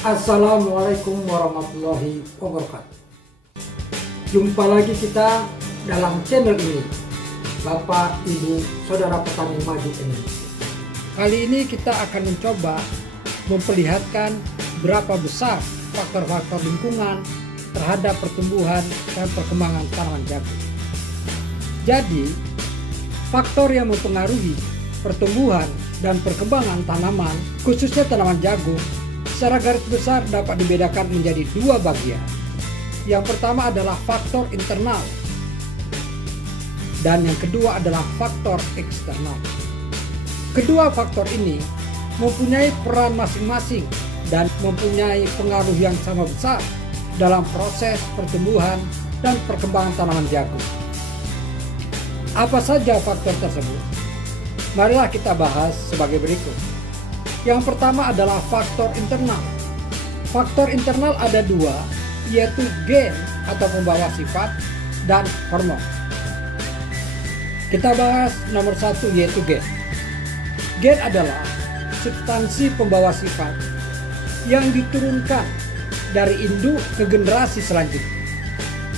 Assalamualaikum warahmatullahi wabarakatuh. Jumpa lagi kita dalam channel ini, Bapak, Ibu, Saudara Petani Maju Indonesia. Kali ini kita akan mencoba memperlihatkan berapa besar faktor-faktor lingkungan terhadap pertumbuhan dan perkembangan tanaman jagung. Jadi, faktor yang mempengaruhi pertumbuhan dan perkembangan tanaman, khususnya tanaman jagung, secara garis besar dapat dibedakan menjadi dua bagian. Yang pertama adalah faktor internal dan yang kedua adalah faktor eksternal. Kedua faktor ini mempunyai peran masing-masing dan mempunyai pengaruh yang sama besar dalam proses pertumbuhan dan perkembangan tanaman jagung. Apa saja faktor tersebut? Marilah kita bahas sebagai berikut. Yang pertama adalah faktor internal. Faktor internal ada dua, yaitu gen atau pembawa sifat dan hormon. Kita bahas nomor satu, yaitu gen. Gen adalah substansi pembawa sifat yang diturunkan dari induk ke generasi selanjutnya.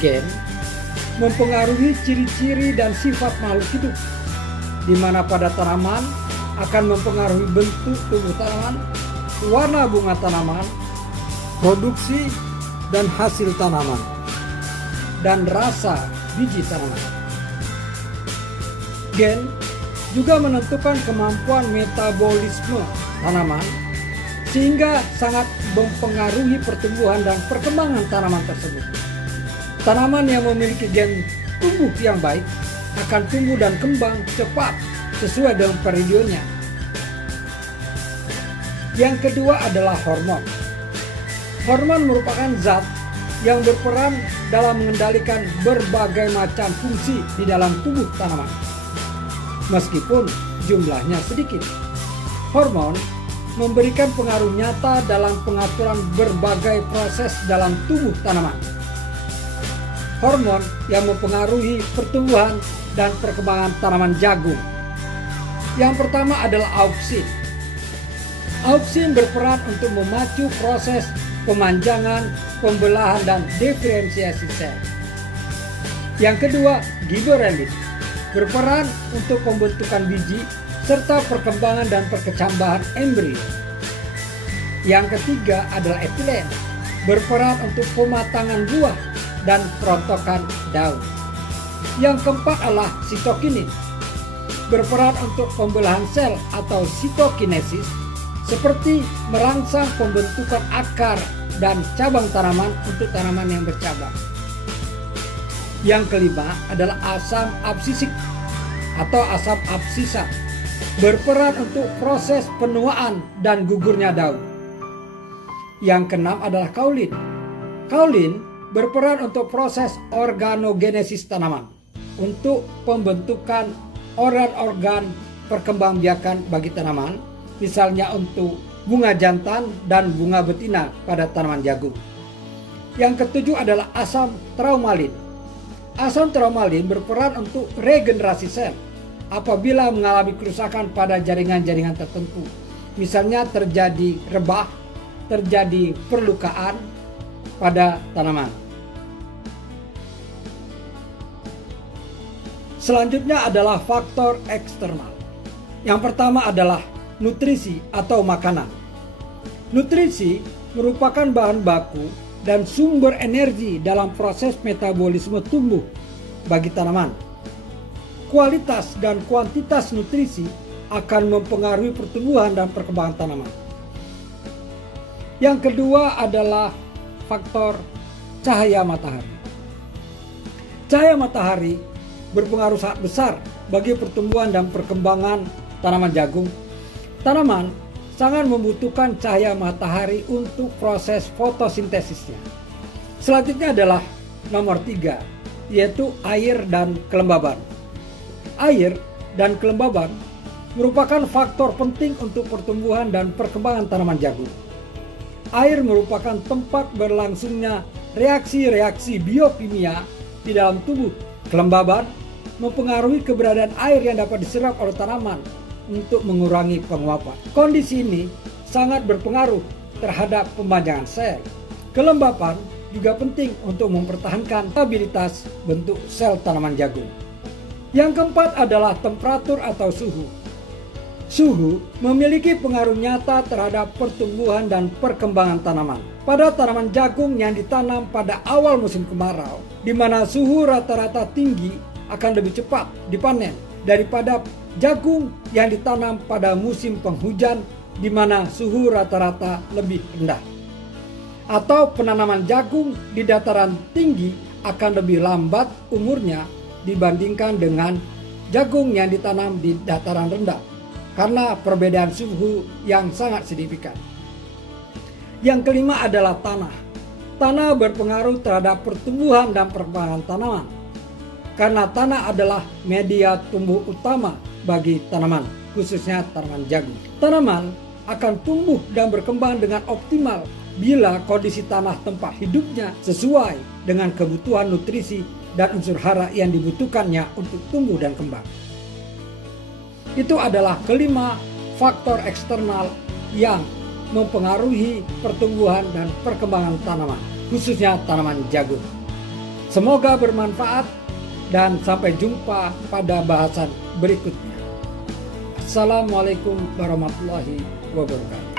Gen mempengaruhi ciri-ciri dan sifat makhluk hidup, di mana pada tanaman akan mempengaruhi bentuk tubuh tanaman, warna bunga tanaman, produksi dan hasil tanaman, dan rasa biji tanaman. Gen juga menentukan kemampuan metabolisme tanaman, sehingga sangat mempengaruhi pertumbuhan dan perkembangan tanaman tersebut. Tanaman yang memiliki gen tumbuh yang baik akan tumbuh dan kembang cepat sesuai dengan periodenya. Yang kedua adalah hormon. Hormon merupakan zat yang berperan dalam mengendalikan berbagai macam fungsi di dalam tubuh tanaman. Meskipun jumlahnya sedikit, hormon memberikan pengaruh nyata dalam pengaturan berbagai proses dalam tubuh tanaman. Hormon yang mempengaruhi pertumbuhan dan perkembangan tanaman jagung. Yang pertama adalah auksin. Auksin berperan untuk memacu proses pemanjangan, pembelahan, dan diferensiasi sel. Yang kedua, giberellin, berperan untuk pembentukan biji serta perkembangan dan perkecambahan embrio. Yang ketiga adalah etilen, berperan untuk pematangan buah dan perontokan daun. Yang keempat adalah sitokinin, berperan untuk pembelahan sel atau sitokinesis, seperti merangsang pembentukan akar dan cabang tanaman untuk tanaman yang bercabang. Yang kelima adalah asam absisik atau asam absisa, berperan untuk proses penuaan dan gugurnya daun. Yang keenam adalah kaulin. Kaulin berperan untuk proses organogenesis tanaman, untuk pembentukan organ-organ perkembangbiakan bagi tanaman, misalnya untuk bunga jantan dan bunga betina pada tanaman jagung. Yang ketujuh adalah asam traumalin. Asam traumalin berperan untuk regenerasi sel apabila mengalami kerusakan pada jaringan-jaringan tertentu, misalnya terjadi rebah, terjadi perlukaan pada tanaman. Selanjutnya adalah faktor eksternal. Yang pertama adalah nutrisi atau makanan. Nutrisi merupakan bahan baku dan sumber energi dalam proses metabolisme tumbuh bagi tanaman. Kualitas dan kuantitas nutrisi akan mempengaruhi pertumbuhan dan perkembangan tanaman. Yang kedua adalah faktor cahaya matahari. Cahaya matahari berpengaruh sangat besar bagi pertumbuhan dan perkembangan tanaman jagung. Tanaman sangat membutuhkan cahaya matahari untuk proses fotosintesisnya. Selanjutnya adalah nomor 3, yaitu air dan kelembaban. Air dan kelembaban merupakan faktor penting untuk pertumbuhan dan perkembangan tanaman jagung. Air merupakan tempat berlangsungnya reaksi-reaksi biokimia di dalam tubuh. Kelembaban mempengaruhi keberadaan air yang dapat diserap oleh tanaman untuk mengurangi penguapan. Kondisi ini sangat berpengaruh terhadap pempanjangan sel. Kelembapan juga penting untuk mempertahankan stabilitas bentuk sel tanaman jagung. Yang keempat adalah temperatur atau suhu. Suhu memiliki pengaruh nyata terhadap pertumbuhan dan perkembangan tanaman. Pada tanaman jagung yang ditanam pada awal musim kemarau, di mana suhu rata-rata tinggi, akan lebih cepat dipanen daripada jagung yang ditanam pada musim penghujan, di mana suhu rata-rata lebih rendah. Atau penanaman jagung di dataran tinggi akan lebih lambat umurnya dibandingkan dengan jagung yang ditanam di dataran rendah, karena perbedaan suhu yang sangat signifikan. Yang kelima adalah tanah. Tanah berpengaruh terhadap pertumbuhan dan perkembangan tanaman, karena tanah adalah media tumbuh utama bagi tanaman, khususnya tanaman jagung. Tanaman akan tumbuh dan berkembang dengan optimal bila kondisi tanah tempat hidupnya sesuai dengan kebutuhan nutrisi dan unsur hara yang dibutuhkannya untuk tumbuh dan kembang. Itu adalah kelima faktor eksternal yang mempengaruhi pertumbuhan dan perkembangan tanaman, khususnya tanaman jagung. Semoga bermanfaat dan sampai jumpa pada bahasan berikutnya. Assalamualaikum warahmatullahi wabarakatuh.